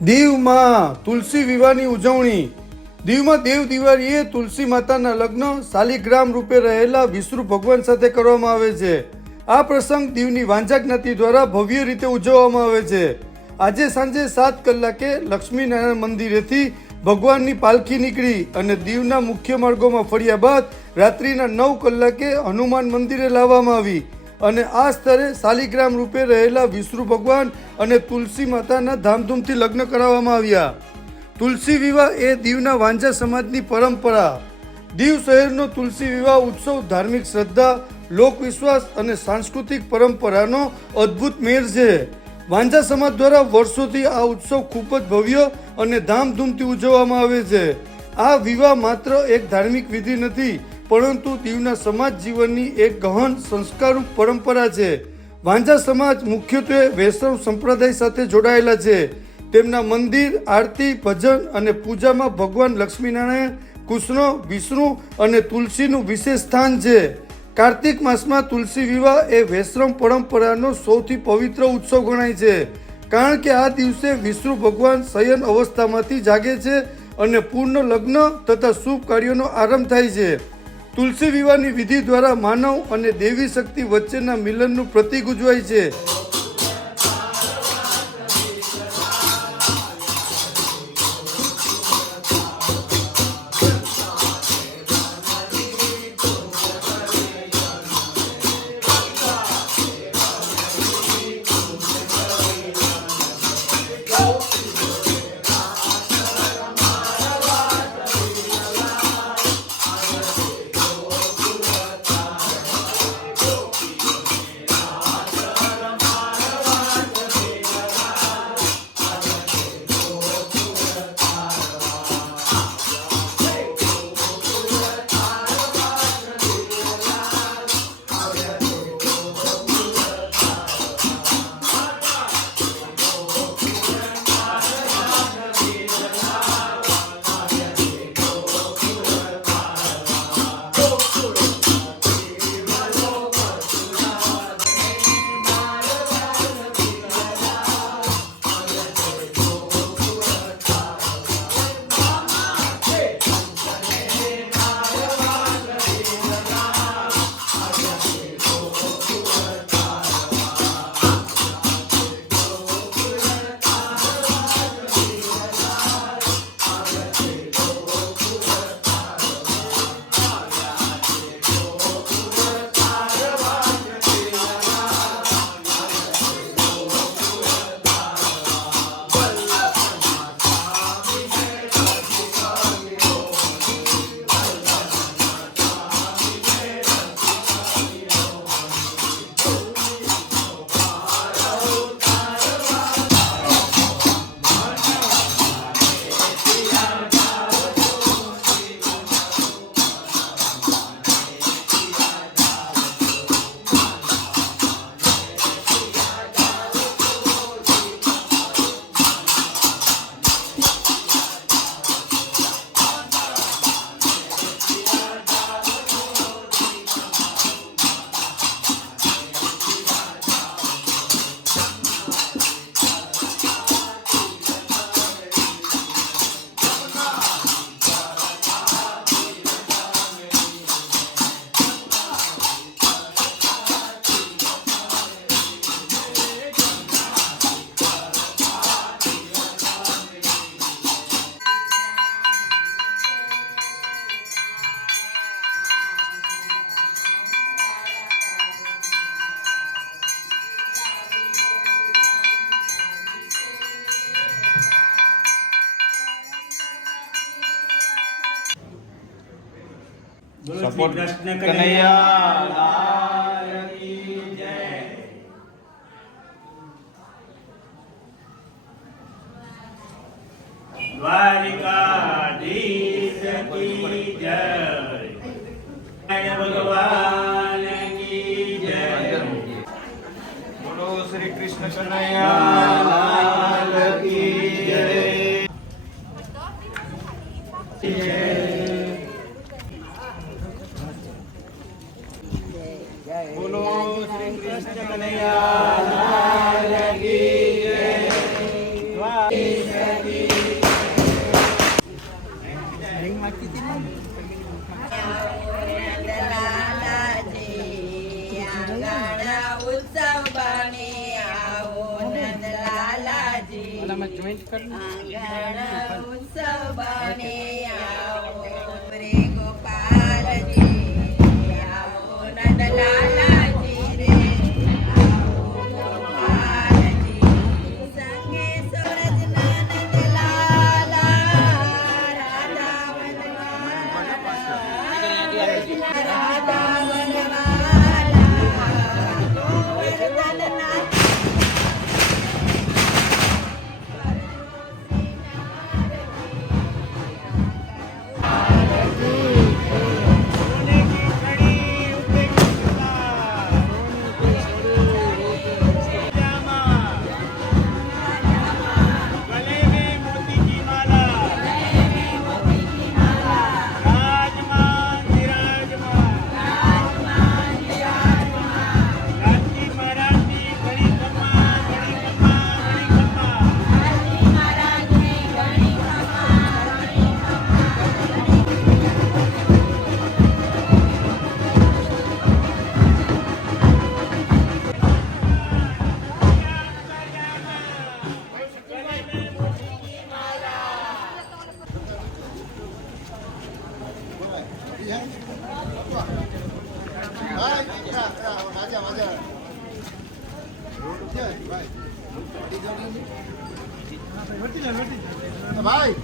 દીવમાં તુલસી વિવાહની ઉજવણી. દીવમાં દેવ દિવાળીએ તુલસી માતાના લગ્ન શાલિગ્રામ રૂપે રહેલા વિષ્ણુ ભગવાન સાથે કરવામાં આવે છે. આ પ્રસંગ દીવની વાંઝા જ્ઞાતિ દ્વારા ભવ્ય રીતે ઉજવવામાં આવે છે. આજે સાંજે 7 કલાકે લક્ષ્મીનારાયણ મંદિરેથી ભગવાનની પાલખી નીકળી અને દીવના મુખ્ય માર્ગોમાં ફર્યા બાદ રાત્રિના 9 કલાકે હનુમાન મંદિરે લાવવામાં આવી અને આ સ્થળે શાલિગ્રામ રૂપે રહેલા વિષ્ણુ ભગવાન અને તુલસી માતાના ધામધૂમથી લગ્ન કરાવવામાં આવ્યા. તુલસી વિવાહ એ દીવના વાંઝા સમાજની પરંપરા. દીવ શહેરનો તુલસી વિવાહ ઉત્સવ ધાર્મિક શ્રદ્ધા, લોકવિશ્વાસ અને સાંસ્કૃતિક પરંપરાનો અદ્ભુત મેળ છે. વાંઝા સમાજ દ્વારા વર્ષોથી આ ઉત્સવ ખૂબ જ ભવ્ય અને ધામધૂમથી ઉજવવામાં આવે છે. આ વિવાહ માત્ર એક ધાર્મિક વિધિ નથી, પરંતુ દીવના સમાજ જીવનની એક ગહન સંસ્કારરૂપ પરંપરા છે. વાંઝા સમાજ મુખ્યત્વે વૈષ્ણવ સંપ્રદાય સાથે જોડાયેલા છે. તેમના મંદિર, આરતી, ભજન અને પૂજામાં ભગવાન લક્ષ્મીનારાયણ, કૃષ્ણ, વિષ્ણુ અને તુલસીનું વિશેષ સ્થાન છે. કાર્તિક માસમાં તુલસી વિવાહ એ વૈષ્ણવ પરંપરાનો સૌથી પવિત્ર ઉત્સવ ગણાય છે, કારણ કે આ દિવસે વિષ્ણુ ભગવાન શયન અવસ્થામાંથી જાગે છે અને પૂર્ણ લગ્ન તથા શુભ કાર્યોનો આરંભ થાય છે. તુલસી વિવાહની વિધિ દ્વારા માનવ અને દેવી શક્તિ વચ્ચેના મિલનનું પ્રતીક ઉજવાય છે. સપોર્ટ કૃષ્ણ કનૈયા લાલ કી જય. દ્વારિકાધીશ કી જય. ભગવાન કી જય. બોલો શ્રી કૃષ્ણ કનૈયા લાલ કી જય. બોલો શ્રી કૃષ્ણ કનૈયા લાલ કી જય. આંગણ ઉત્સવ બને આવો રે ગોપાલજી આવો નંદલાલાજી રે આવો ગોપાલજી સંગે સૂરજના નંદલાલા રાધા વનવાલા ગોવર્ધનના सोने की छड़ी उठे की सुता जामा गले में मोती की माला राजमान विराजमान लाठी महाराजनी घड़ी खम्मा घड़ी खम्मा घड़ी खम्मा ભાઈ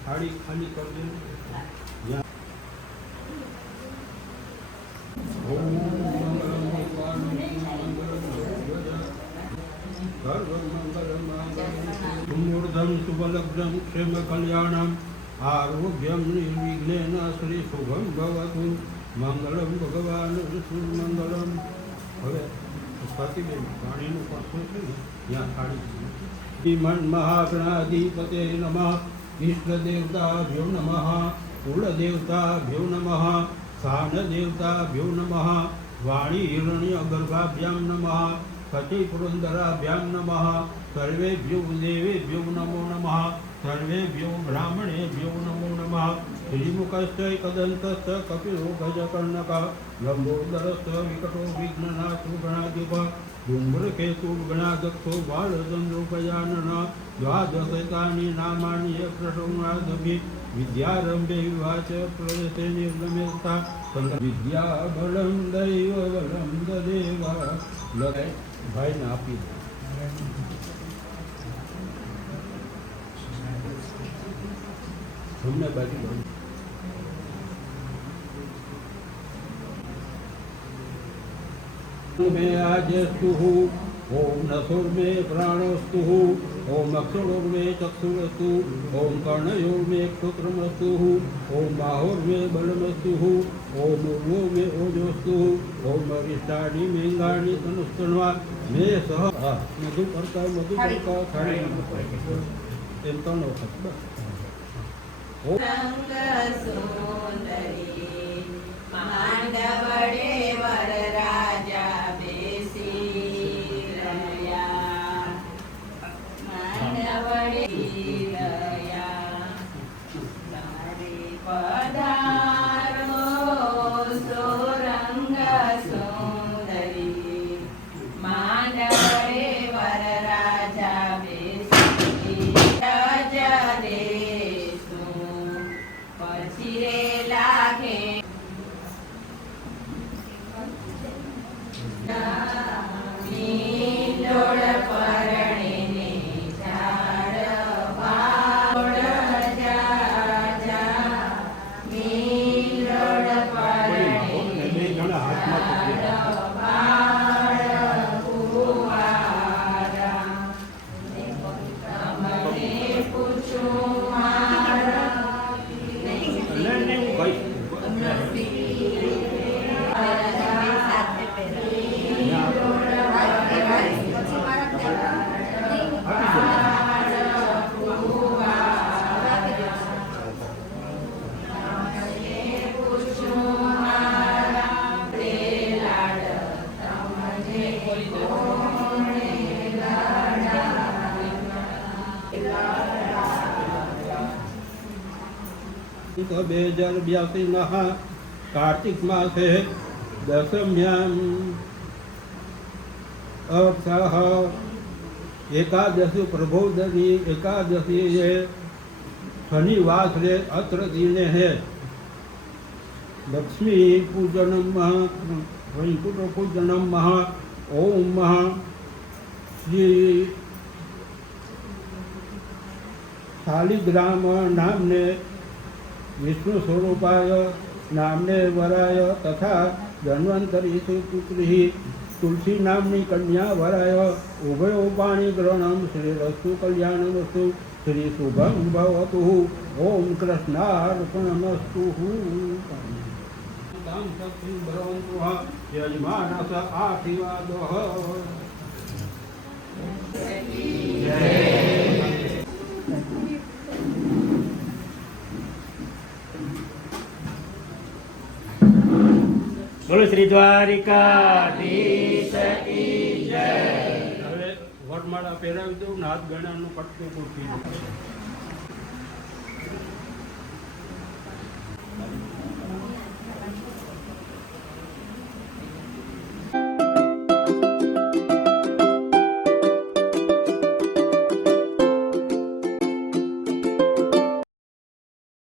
થાળી ખાલી કરજો મૂર્ધમ શુભલગ્નમ ક્ષેમ કલ્યાણમ આરોગ્યમ નિર્વિઘ્નેન શ્રી શુભમ ભવતુ મંગલમ ભગવાન વિષ્ણુ મંગલમ. હવે સ્વાતિબેન પાણીનું પાછું છે ને ત્યાં થાળી મન મહાગણાધિપતે નમઃ ઇષ્ટદેવતાભ્યો નમઃ કુળદેવતાભ્યો નમઃ સ્થાનદેવતાભ્યો નમઃ વાણી હિરણ્ય ગર્ભાભ્યામ નમઃ કટિ પુરંદરાભ્યામ નમઃ સર્વેભ્યો દેવેભ્યો નમો નમઃ સર્વેભ્યો બ્રાહ્મણેભ્યો નમો નમઃ શ્રીમુખસ્ય કદંતસ્થ કપિલો ગજકર્ણક લંબોદરસ્થ વિકટો વિઘ્નનાથો ગણાધિપ ધૂમ્રકેતુ ગણાધક્ષો બાલચંદ્રોપયાનન દ્વાદશતાની નામાની પ્રસંગાદભિ વિદ્યારંભે વિવાચ પ્રવેશે નિર્ગમ્યતા વિદ્યાબલમ દૈવ બલમ દદેવ ભાઈને આપી દે. જમણે બાજુ બાજુ में आजस्तुः ओम नसुर में प्राणस्तुः ओम अक्षरोर में चक्षुरस्तु ओम कर्णयोर में क्षुत्रमस्तुः ओम बाहुर में बलमस्तुः ओम उर्वो में ओजोस्तुः ओम अरिष्टानि में इंगानि तनुस्तन्वा में सह मधु करता खाड़ी एम त्रण वखत રંગ સુંદરી માંડવડે વરરાજા બેસી રહ્યા માંડવડે રહ્યા તારે પધારો સોરંગ સુંદરી માંડવડે વરરાજા બેસી રજ દેશું પછી રે લાગે મીંડોળ પરણીને ઝાડ વાળ જાજા મીંડોળ પરણીને બે જણા હાથમાં પકડી વાળ કુંવારા તમને પૂછું મારા तो 2082 कार्तिक मासे दशम्याम अवसाह एकादशी प्रबोधनी एकादशी ये शनिवास रे अत्र दिने है लक्ष्मी पूजनम वैकुंठ पूजनम ओम श्री शालिग्राम नामने विष्णु स्वरूपाय नामने वराय तथा धन्वंतरी पुत्री तुलसी नामनी कन्या वराय उभयोपाणी ग्रहणम श्री रस्तु कल्याणमस्तु श्री शुभम भवतु ओम कृष्णार्पणमस्तु यजमानस आशीर्वादः બોલો શ્રી દ્વારિકાધીશ કી જય. હવે વરમાળા પહેરાવી દઉં ને હાથ ગણાનું કટકું પૂછી દઉં.